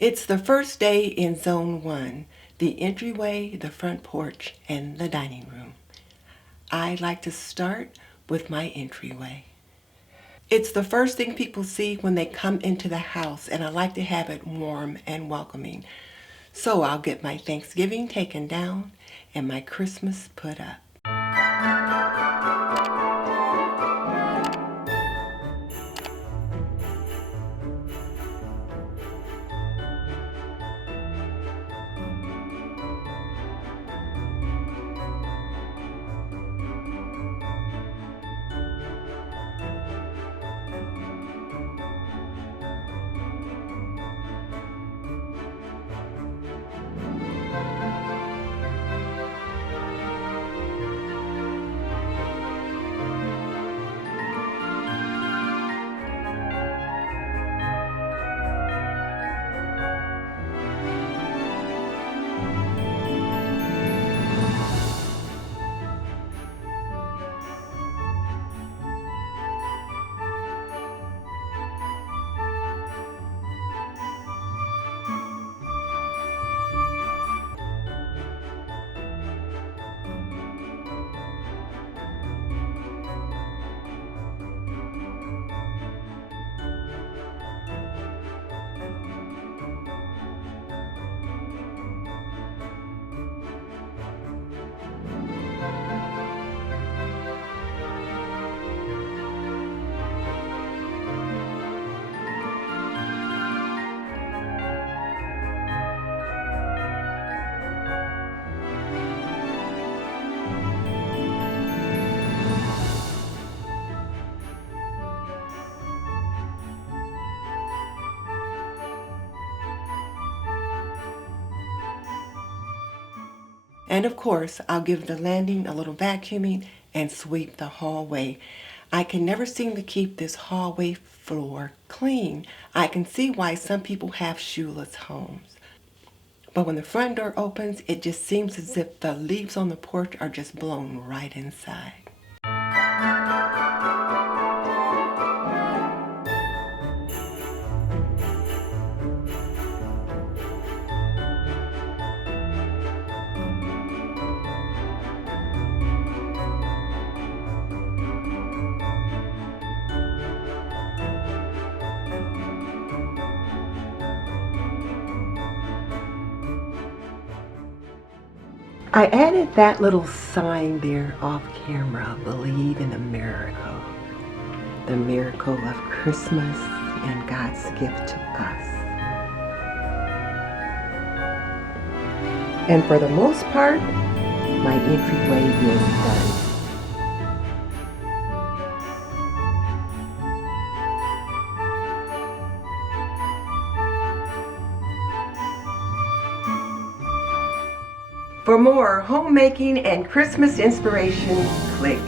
It's the first day in Zone 1, the entryway, the front porch, and the dining room. I like to start with my entryway. It's the first thing people see when they come into the house, and I like to have it warm and welcoming. So I'll get my Thanksgiving taken down and my Christmas put up. And of course, I'll give the landing a little vacuuming and sweep the hallway. I can never seem to keep this hallway floor clean. I can see why some people have shoeless homes. But when the front door opens, it just seems as if the leaves on the porch are just blown right inside. I added that little sign there off camera, believe in the miracle of Christmas and God's gift to us. And for the most part, my entryway is done. For more homemaking and Christmas inspiration, click